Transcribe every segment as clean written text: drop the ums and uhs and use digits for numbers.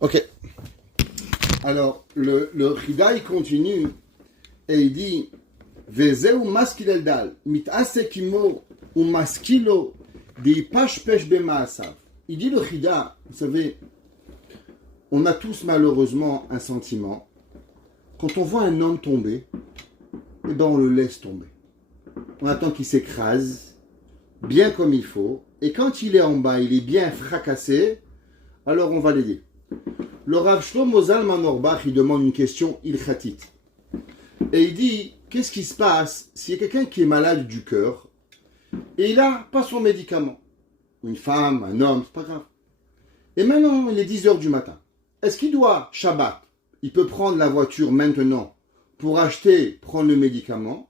Ok. Alors, le Chida, il continue et il dit Vezeu maskil eldal, mit'asekimo ou maskilo, di pashpesh bemaasav. Il dit le Chida, vous savez, on a tous malheureusement un sentiment. Quand on voit un homme tomber, eh ben on le laisse tomber. On attend qu'il s'écrase bien comme il faut. Et quand il est en bas, il est bien fracassé, alors on va l'aider. Le Rav Shlomo Zalman Auerbach, il demande une question ilkhatite. Et il dit, qu'est-ce qui se passe s'il y a quelqu'un qui est malade du cœur et il n'a pas son médicament? Une femme, un homme, c'est pas grave. Et maintenant, il est 10 heures du matin. Est-ce qu'il doit, Shabbat, il peut prendre la voiture maintenant pour acheter, prendre le médicament,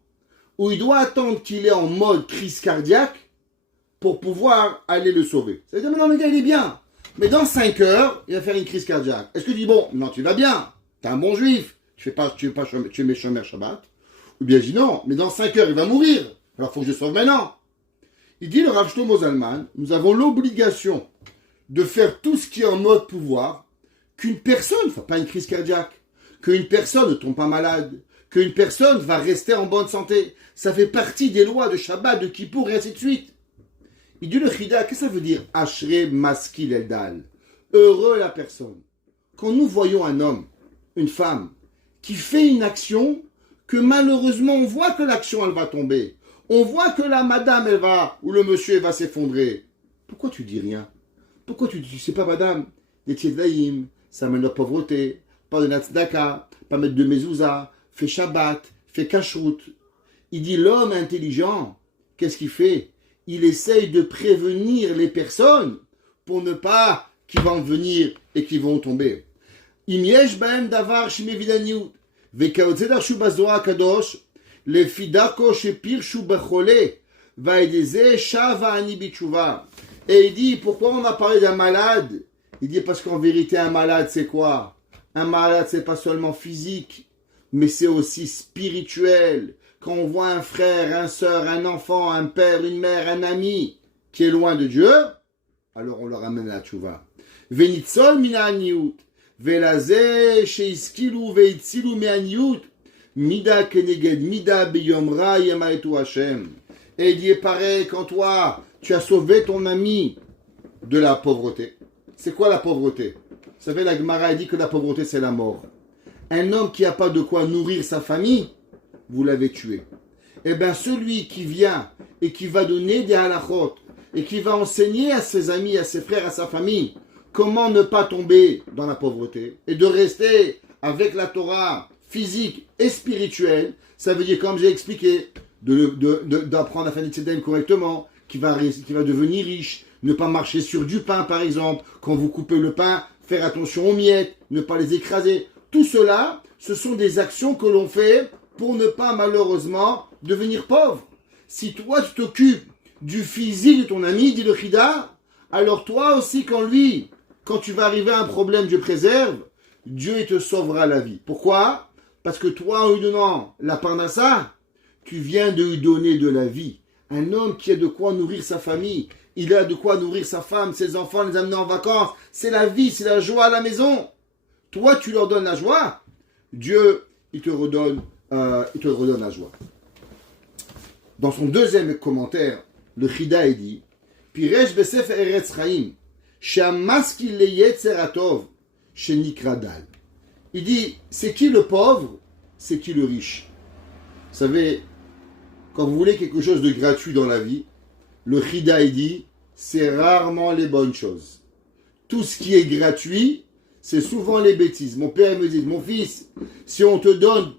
ou il doit attendre qu'il est en mode crise cardiaque pour pouvoir aller le sauver? Ça veut dire, mais non, le gars, il est bien. Mais dans 5 heures, il va faire une crise cardiaque. Est-ce que tu dis, bon, non, tu vas bien, tu es un bon juif, tu es mes chômeurs Shabbat? Ou bien je dis, non, mais dans 5 heures, il va mourir. Alors, il faut que je le sauve maintenant. Il dit, le Rav Shlomo Zalman, nous avons l'obligation de faire tout ce qui est en mode pouvoir, qu'une personne ne fasse pas une crise cardiaque, qu'une personne ne tombe pas malade, qu'une personne va rester en bonne santé. Ça fait partie des lois de Shabbat, de Kippour et ainsi de suite. Il dit le Chida, qu'est-ce que ça veut dire? Ashrei maskil eldal. Heureux la personne. Quand nous voyons un homme, une femme, qui fait une action, que malheureusement on voit que l'action elle va tomber. On voit que la madame elle va, ou le monsieur elle va s'effondrer. Pourquoi tu dis rien? Pourquoi tu dis, c'est pas madame, des tzedlaïm, ça amène la pauvreté, pas de natzdaka, pas mettre de mezouza, fait Shabbat, fait kashrut. Il dit l'homme intelligent, qu'est-ce qu'il fait? Il essaye de prévenir les personnes pour ne pas qu'ils vont venir et qu'ils vont tomber. Im yesh bahem davar shemevidaniut vekaotze darshu bazoa kadosh lefidako shepirshu bechole vaedeze shava ani bitshuva. Et il dit, pourquoi on a parlé d'un malade? Il dit, parce qu'en vérité, un malade, c'est quoi? Un malade, c'est pas seulement physique, mais c'est aussi spirituel. Quand on voit un frère, un sœur, un enfant, un père, une mère, un ami qui est loin de Dieu, alors on le ramène à la tchouva. Venitzol mina aniut, velaze sheiskilu veitzilu me aniut, mida keneged mida beyomra yemaetu Hashem. Et il dit, pareil, quand toi, tu as sauvé ton ami de la pauvreté. C'est quoi la pauvreté? Vous savez, la Gemara dit que la pauvreté, c'est la mort. Un homme qui n'a pas de quoi nourrir sa famille, vous l'avez tué. Eh bien, celui qui vient et qui va donner des halachot et qui va enseigner à ses amis, à ses frères, à sa famille, comment ne pas tomber dans la pauvreté et de rester avec la Torah physique et spirituelle, ça veut dire, comme j'ai expliqué, d'apprendre à faire des tzedem correctement, qui va devenir riche, ne pas marcher sur du pain par exemple, quand vous coupez le pain, faire attention aux miettes, ne pas les écraser. Tout cela, ce sont des actions que l'on fait pour ne pas malheureusement devenir pauvre. Si toi tu t'occupes du physique de ton ami, dit le Chida, alors toi aussi quand tu vas arriver à un problème, Dieu préserve, Dieu il te sauvera la vie. Pourquoi? Parce que toi en lui donnant la parnassa, tu viens de lui donner de la vie. Un homme qui a de quoi nourrir sa famille, il a de quoi nourrir sa femme, ses enfants, les amener en vacances. C'est la vie, c'est la joie à la maison. Toi, tu leur donnes la joie. Dieu, il te redonne la joie. Dans son deuxième commentaire, le Chida dit, Piresh besef eretz chaim, she'amaskil leyetzer atov, shenikra dal. Il dit, c'est qui le pauvre, c'est qui le riche. Vous savez, quand vous voulez quelque chose de gratuit dans la vie, le Chida dit, c'est rarement les bonnes choses. Tout ce qui est gratuit, c'est souvent les bêtises. Mon père me dit, mon fils, si on te donne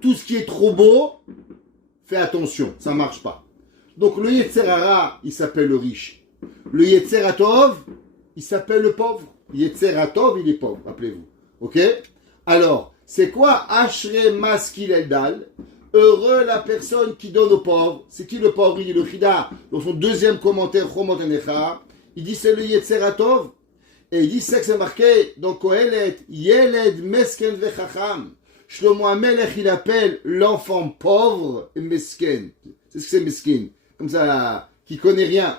tout ce qui est trop beau, fais attention, ça ne marche pas. Donc le Yetzer Hara, il s'appelle le riche. Le Yetzer Hatov, il s'appelle le pauvre. Yetzer Hatov, il est pauvre, rappelez-vous. Ok? Alors, c'est quoi Ashrei maskil eldal? Heureux la personne qui donne aux pauvres. C'est qui le pauvre? Il dit le Chida, dans son deuxième commentaire, Chomot Enecha, il dit c'est le Yetzer Hatov. Et il dit c'est que c'est marqué dans Kohelet, Yeled mesken vechacham. Shlomo HaMelech, il appelle l'enfant pauvre mesken. C'est ce que c'est meskin. Comme ça, qui connaît rien.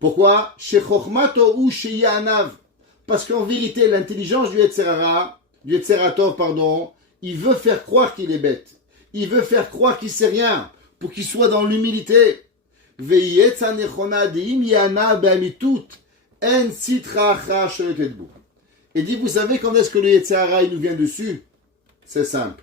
Pourquoi? Shechochmato ou sheyanav. Parce qu'en vérité, l'intelligence du Yetzerator, il veut faire croire qu'il est bête. Il veut faire croire qu'il sait rien, pour qu'il soit dans l'humilité. Et dit, vous savez quand est-ce que le Yetzerara il nous vient dessus? C'est simple.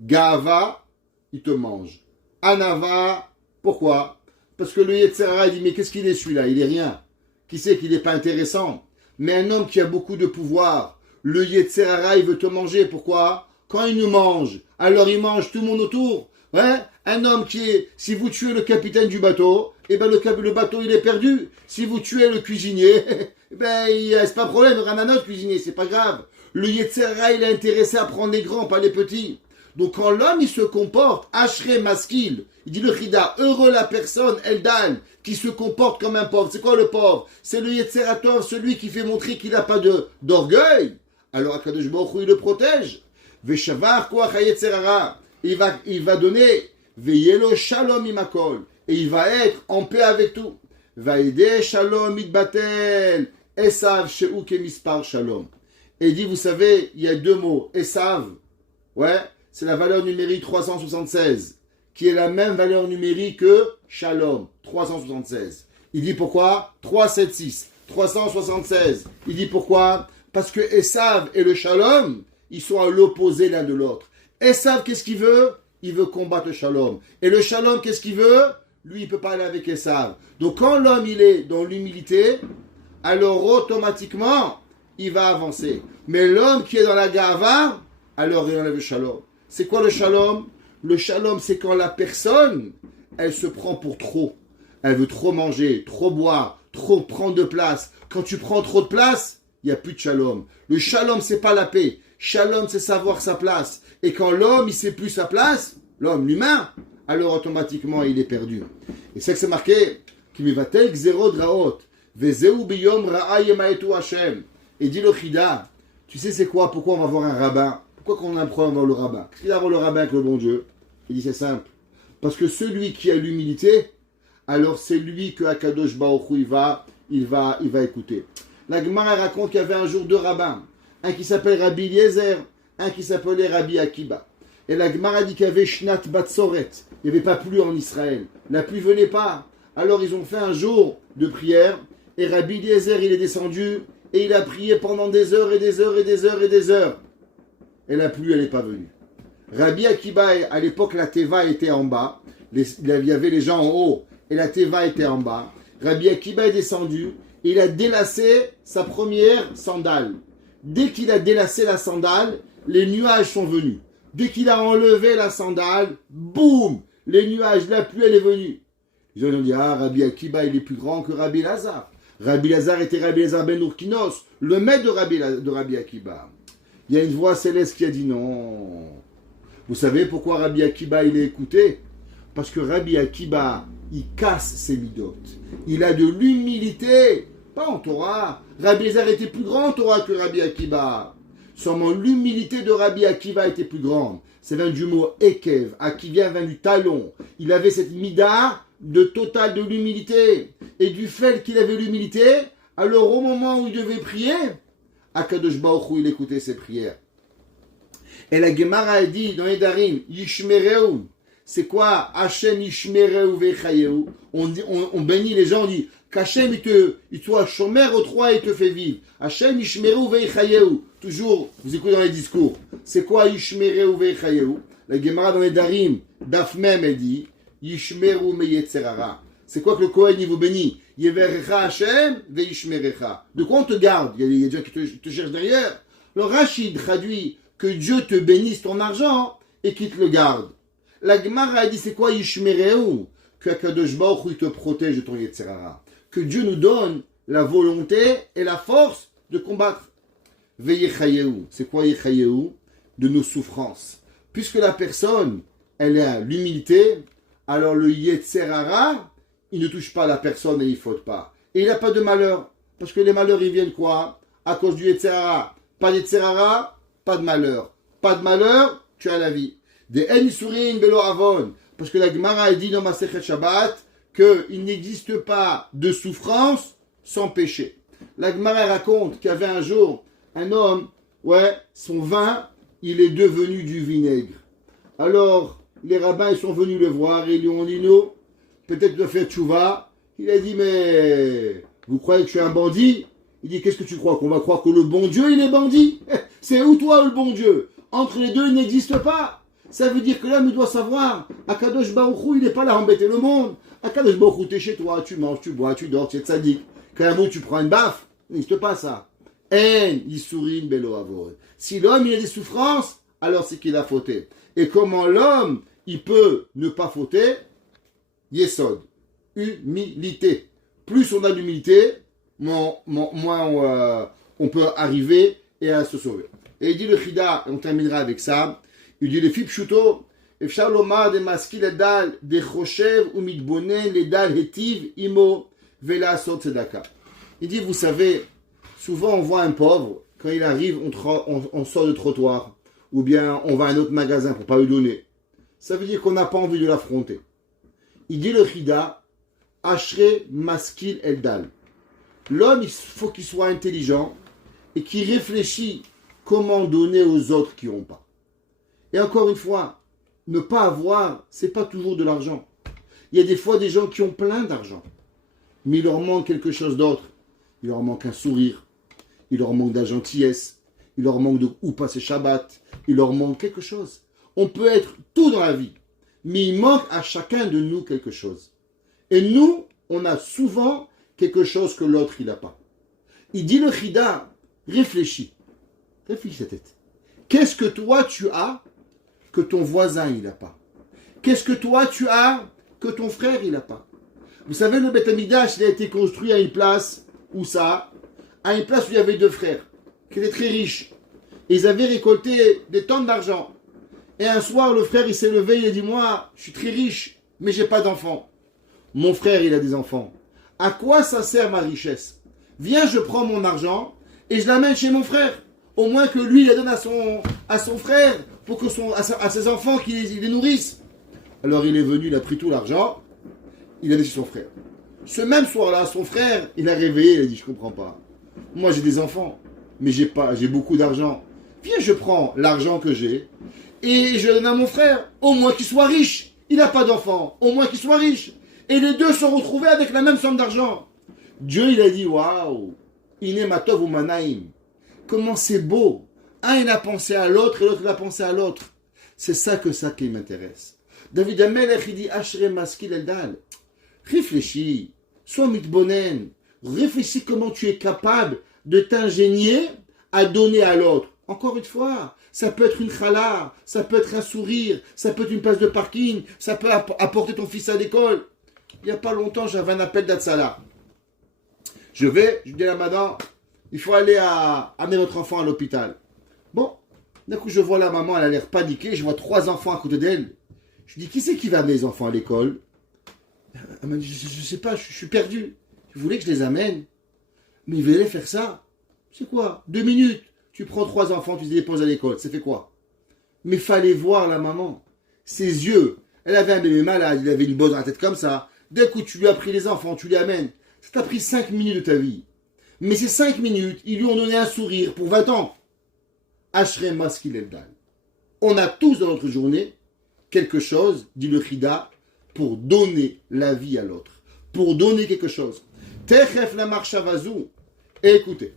Gava, il te mange. Anava, pourquoi? Parce que le Yetzerara il dit, mais qu'est-ce qu'il est celui-là? Il est rien. Qui sait qu'il n'est pas intéressant? Mais un homme qui a beaucoup de pouvoir, le Yetzerara il veut te manger. Pourquoi? Quand il nous mange, alors il mange tout le monde autour. Ouais? Un homme qui est, si vous tuez le capitaine du bateau, eh ben le bateau il est perdu. Si vous tuez le cuisinier, eh ben c'est pas un problème, il y aura un autre cuisinier, c'est pas grave. Le Yetzerara il est intéressé à prendre les grands, pas les petits. Donc quand l'homme il se comporte, Ashrei Maskil, il dit le Chida, heureux la personne, Eldal, qui se comporte comme un pauvre. C'est quoi le pauvre? C'est le Yetzerator, celui qui fait montrer qu'il n'a pas d'orgueil. Alors Akadosh Baruch Hu il le protège. Veshavar koach haYetzerara. Il va donner Veyelo Shalom imakol. Et il va être en paix avec tout. Vaïde Shalom itbatel. Esav she'u kemispar Shalom. Et il dit, vous savez, il y a deux mots. Esav, ouais, c'est la valeur numérique 376, qui est la même valeur numérique que Shalom, 376. Il dit pourquoi? 376, 376. Il dit pourquoi? Parce que Esav et le Shalom, ils sont à l'opposé l'un de l'autre. Esav, qu'est-ce qu'il veut? Il veut combattre le Shalom. Et le Shalom, qu'est-ce qu'il veut? Lui, il ne peut pas aller avec Esav. Donc quand l'homme, il est dans l'humilité, alors automatiquement, il va avancer. Mais l'homme qui est dans la gava, alors il enlève le Shalom. C'est quoi le Shalom? Le Shalom, c'est quand la personne, elle se prend pour trop. Elle veut trop manger, trop boire, trop prendre de place. Quand tu prends trop de place, il n'y a plus de Shalom. Le Shalom, c'est pas la paix. Shalom, c'est savoir sa place. Et quand l'homme, il sait plus sa place, l'homme, l'humain, alors automatiquement, il est perdu. Et c'est que c'est marqué, Kimivatel Xero Draot, Vezeu Biyom Ra'a Yemaetu Hashem. Et dit le Chida, tu sais c'est quoi? Pourquoi on va voir un rabbin? Pourquoi qu'on a un problème dans le rabbin? Qu'est-ce qu'il a à voir le rabbin avec le bon Dieu? Il dit c'est simple. Parce que celui qui a l'humilité, alors c'est lui que Akadosh Baruch Hu, il va écouter. La Gemara raconte qu'il y avait un jour deux rabbins. Un qui s'appelle Rabbi Eliezer, un qui s'appelait Rabbi Akiba. Et la Gemara dit qu'il y avait Shnat Batsoret. Il n'y avait pas plu en Israël. La pluie venait pas. Alors ils ont fait un jour de prière. Et Rabbi Eliezer, il est descendu. Et il a prié pendant des heures et des heures et des heures et des heures. Et la pluie, elle n'est pas venue. Rabbi Akiba, à l'époque, la Teva était en bas. Il y avait les gens en haut. Et la Teva était en bas. Rabbi Akiba est descendu. Et il a délacé sa première sandale. Dès qu'il a délacé la sandale, les nuages sont venus. Dès qu'il a enlevé la sandale, boum, les nuages, la pluie, elle est venue. Les gens ont dit, ah, Rabbi Akiba, il est plus grand que Rabbi Lazare. Rabbi Lazare était Rabbi Lazare ben Urkinos, le maître de Rabbi Akiba. Il y a une voix céleste qui a dit non. Vous savez pourquoi Rabbi Akiba, il est écouté? Parce que Rabbi Akiba, il casse ses midotes. Il a de l'humilité, pas en Torah. Rabbi Lazare était plus grand en Torah que Rabbi Akiba. Seulement l'humilité de Rabbi Akiva était plus grande. Ça vient du mot Ekev, Akivia vient du talon. Il avait cette mida de total de l'humilité. Et du fait qu'il avait l'humilité, alors au moment où il devait prier, Akadosh Baruch Hu, il écoutait ses prières. Et la Gemara a dit dans les Darim, Yishmereu, c'est quoi Hashem Yishmereu Vechayeu? On bénit les gens, on dit qu'Hachem il soit chomer au trois et te fait vivre. Hashem Yishmereu Vechayeu. Toujours, vous écoutez dans les discours. C'est quoi Yishmereu Vechayeu? La Gemara dans les Darim, Daf Mem, elle dit Yishmeru Meyetzerara. C'est quoi que le Kohen il vous bénit? Yeverecha Hashem Veishmerecha. De quoi on te garde? Il y a des gens qui te cherchent derrière. Le Rachid traduit que Dieu te bénisse ton argent et qu'il te le garde. La Gemara a dit c'est quoi Yishmereu? Que Akadosh Baruch Hu te protège de ton Yetzerara. Que Dieu nous donne la volonté et la force de combattre. Veyechayeu. C'est quoi Yechayeu? De nos souffrances. Puisque la personne, elle a l'humilité, alors le Yetzerara, il ne touche pas la personne et il ne faute pas. Et il n'a pas de malheur. Parce que les malheurs, ils viennent quoi? À cause du Yetzerara. Pas de Yetzerara, pas de malheur. Pas de malheur, tu as la vie. Des En Surin Belo Avon. Parce que la Gemara a dit dans Masechet Shabbat qu'il n'existe pas de souffrance sans péché. La Gemara raconte qu'il y avait un jour un homme, son vin, il est devenu du vinaigre. Alors, les rabbins ils sont venus le voir et ils lui ont dit, non, peut-être tu dois faire tchouva. Il a dit, mais vous croyez que je suis un bandit? Il dit, qu'est-ce que tu crois? Qu'on va croire que le bon Dieu, il est bandit? C'est où toi, le bon Dieu? Entre les deux, il n'existe pas. Ça veut dire que l'homme, il doit savoir, Akadosh Baruch Hu, il n'est pas là à embêter le monde. Akadosh Baruch Hu, t'es chez toi, tu manges, tu bois, tu dors, tu es tzaddik. Quand un mot, tu prends une baffe, il n'existe pas ça. En, Yisurin Belo Avod. Si l'homme, il a des souffrances, alors c'est qu'il a fauté. Et comment l'homme, il peut ne pas fauter? Yesod. Humilité. Plus on a d'humilité, moins on peut arriver et à se sauver. Et il dit le Chida, et on terminera avec ça, il dit le Fipshuto, Efshar lomar de maskil edal, de choshev ou mitbonen, ledal hetiv, imo, vela sot tzedaka. Il dit, vous savez, souvent on voit un pauvre, quand il arrive, on sort du trottoir, ou bien on va à un autre magasin pour pas lui donner. Ça veut dire qu'on n'a pas envie de l'affronter. Il dit le Chida, Ashre maskil eldal. L'homme, il faut qu'il soit intelligent et qu'il réfléchisse comment donner aux autres qui n'ont pas. Et encore une fois, ne pas avoir, c'est pas toujours de l'argent. Il y a des fois des gens qui ont plein d'argent, mais il leur manque quelque chose d'autre. Il leur manque un sourire, il leur manque de la gentillesse, il leur manque de où passer Shabbat, il leur manque quelque chose. On peut être tout dans la vie, mais il manque à chacun de nous quelque chose. Et nous, on a souvent quelque chose que l'autre, il n'a pas. Il dit le Chida, réfléchis sa tête. Qu'est-ce que toi, tu as que ton voisin, il n'a pas? Qu'est-ce que toi, tu as que ton frère, il n'a pas? Vous savez, le Beth Amikdash, il a été construit à une place, où ça? À une place où il y avait deux frères, qui étaient très riches. Et ils avaient récolté des tonnes d'argent. Et un soir, le frère, il s'est levé, il a dit, moi, je suis très riche, mais j'ai pas d'enfants. Mon frère, il a des enfants. À quoi ça sert ma richesse? Viens, je prends mon argent et je l'amène chez mon frère. Au moins que lui, il la donne à son frère pour que à ses enfants qu'il les nourrissent. Alors il est venu, il a pris tout l'argent, il a donné chez son frère. Ce même soir-là, son frère, il a réveillé, il a dit, je comprends pas. Moi, j'ai des enfants, mais j'ai beaucoup d'argent. Viens, je prends l'argent que j'ai et je le donne à mon frère. Au moins qu'il soit riche. Il n'a pas d'enfants. Au moins qu'il soit riche. Et les deux se retrouvés avec la même somme d'argent. Dieu, il a dit, waouh, Ine matov ou manaim. Comment c'est beau. Un, il a pensé à l'autre et l'autre, il a pensé à l'autre. C'est ça qui m'intéresse. David Amelech, il dit, Ashre maskil eldal. Réfléchis. Sois mitbonen. Réfléchis comment tu es capable de t'ingénier à donner à l'autre. Encore une fois, ça peut être une chala, ça peut être un sourire, ça peut être une place de parking, ça peut apporter ton fils à l'école. Il n'y a pas longtemps, j'avais un appel d'Atsala. Je dis à la madame, il faut aller amener votre enfant à l'hôpital. Bon, d'un coup, je vois la maman, elle a l'air paniquée, je vois 3 enfants à côté d'elle. Je dis, qui c'est qui va amener les enfants à l'école? Elle m'a dit, je ne sais pas, je suis perdu. Je voulais que je les amène. Mais il voulait faire ça. C'est quoi? 2 minutes. Tu prends 3 enfants, tu les déposes à l'école. Ça fait quoi? Mais fallait voir la maman. Ses yeux. Elle avait un bébé malade, il avait une bosse dans la tête comme ça. D'un coup, tu lui as pris les enfants, tu les amènes. Ça t'a pris 5 minutes de ta vie. Mais ces 5 minutes, ils lui ont donné un sourire pour 20 ans. Ashre maskil eldal. On a tous dans notre journée quelque chose, dit le Chida, pour donner la vie à l'autre. Pour donner quelque chose. Techef la marchavazou. Et écoutez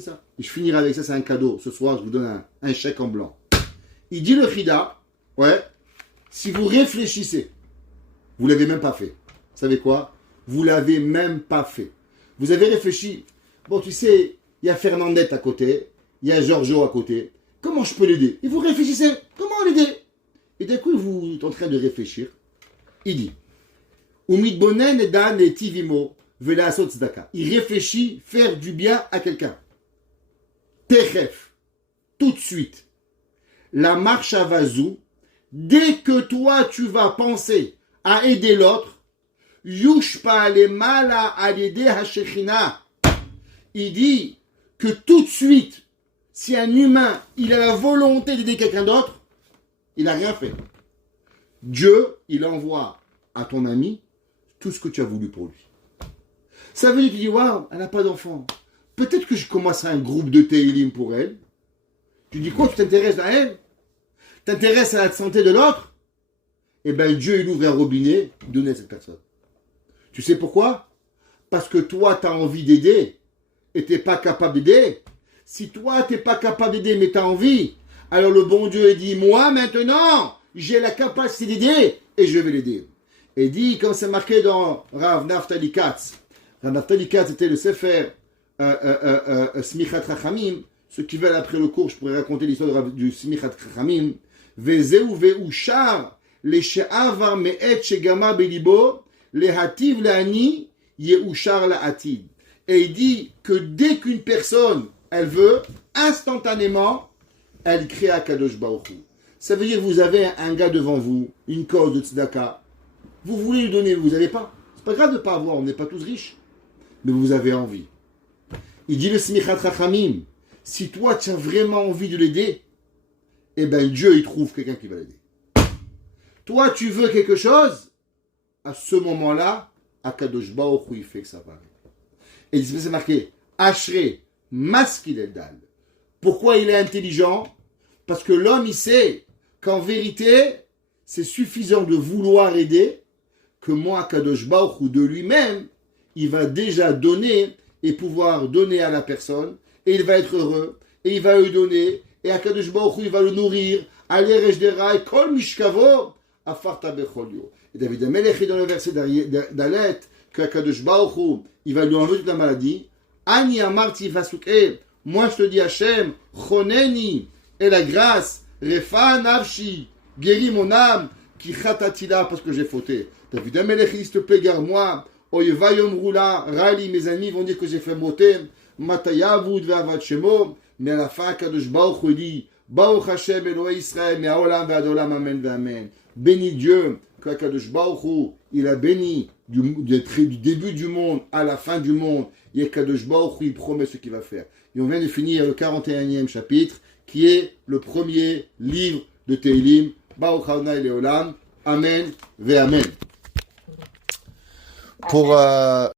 ça. Et je finirai avec ça, c'est un cadeau. Ce soir, je vous donne un chèque en blanc. Il dit le Chida, si vous réfléchissez, vous ne l'avez même pas fait. Vous savez quoi? Vous ne l'avez même pas fait. Vous avez réfléchi. Bon, tu sais, il y a Fernandette à côté, il y a Giorgio à côté. Comment je peux l'aider? Et vous réfléchissez. Comment l'aider? Et d'un coup, vous êtes en train de réfléchir. Il dit, Umidbonen edan et tivimo vela asot tzedaka. Il réfléchit faire du bien à quelqu'un. Techef, tout de suite. La marche à vazou, dès que toi tu vas penser à aider l'autre, yushpa le mala alide hashechina. Il dit que tout de suite, si un humain, il a la volonté d'aider quelqu'un d'autre, il n'a rien fait. Dieu, il envoie à ton ami tout ce que tu as voulu pour lui. Ça veut dire que tu dis, waouh, elle n'a pas d'enfant. Peut-être que je commencerai un groupe de Teilim pour elle. Tu dis quoi, tu t'intéresses à elle? T'intéresses à la santé de l'autre? Eh bien, Dieu, il ouvre un robinet, donne à cette personne. Tu sais pourquoi? Parce que toi, tu as envie d'aider et tu n'es pas capable d'aider. Si toi, tu n'es pas capable d'aider, mais tu as envie, alors le bon Dieu, il dit, moi, maintenant, j'ai la capacité d'aider et je vais l'aider. Et dit, comme c'est marqué dans Rav Naftali Katz. Rav Naftali Katz était le Sefer Smichat Chachamim. Ceux qui veulent après le cours, je pourrais raconter l'histoire du Smichat Chachamim. Vezeu veushar le she'avar me'et shegama belibo le hativ le'ani yeushar la'atid. Et il dit que dès qu'une personne, elle veut, instantanément, elle crée à Kadosh Baruch Hu. Ça veut dire que vous avez un gars devant vous, une cause de tzedaka. Vous voulez lui donner, vous n'avez pas. C'est pas grave de ne pas avoir, on n'est pas tous riches. Mais vous avez envie. Il dit le Smichat Chachamim, si toi tu as vraiment envie de l'aider, eh bien Dieu il trouve quelqu'un qui va l'aider. Toi tu veux quelque chose, à ce moment-là, Akadosh Baruch Hu il fait que ça va. Et c'est marqué, Ashrei Maskil Eldal. Pourquoi il est intelligent? Parce que l'homme il sait qu'en vérité, c'est suffisant de vouloir aider, que moi, Kadosh Baruch Hu, de lui-même, il va déjà donner et pouvoir donner à la personne, et il va être heureux, et il va lui donner, et à Kadosh Baruch Hu, il va le nourrir, aller Rejderai, Kol Mishkavo, Afarta Becholio. Et David Amelech est dans le verset d'Alet, que Kadosh Baruch Hu, il va lui enlever toute la maladie. Ani Amarti Vasuke, moi je te dis Hachem, Choneni, et la grâce, Refa Nafshi, guéris mon âme, qui khatatila, parce que j'ai fauté. David Amelech, s'il te plaît, garde-moi. Oyeva Yom Roula, Rali, mes amis vont dire que j'ai fait moté. Matayavud ve'avat shemo. Mais à la fin, Kadosh Baruch Hu dit, Baruch Hashem Elohei Israël, mais Haolam ve'adolam, amen ve'amen. Bénis Dieu, que Kadosh Baruch Hu, il a béni du début du monde à la fin du monde. Et Kadosh Baruch Hu, il promet ce qu'il va faire. Et on vient de finir le 41e chapitre, qui est le premier livre de Teilim. Baruch Adonai Leolam. Amen ve'amen. Pour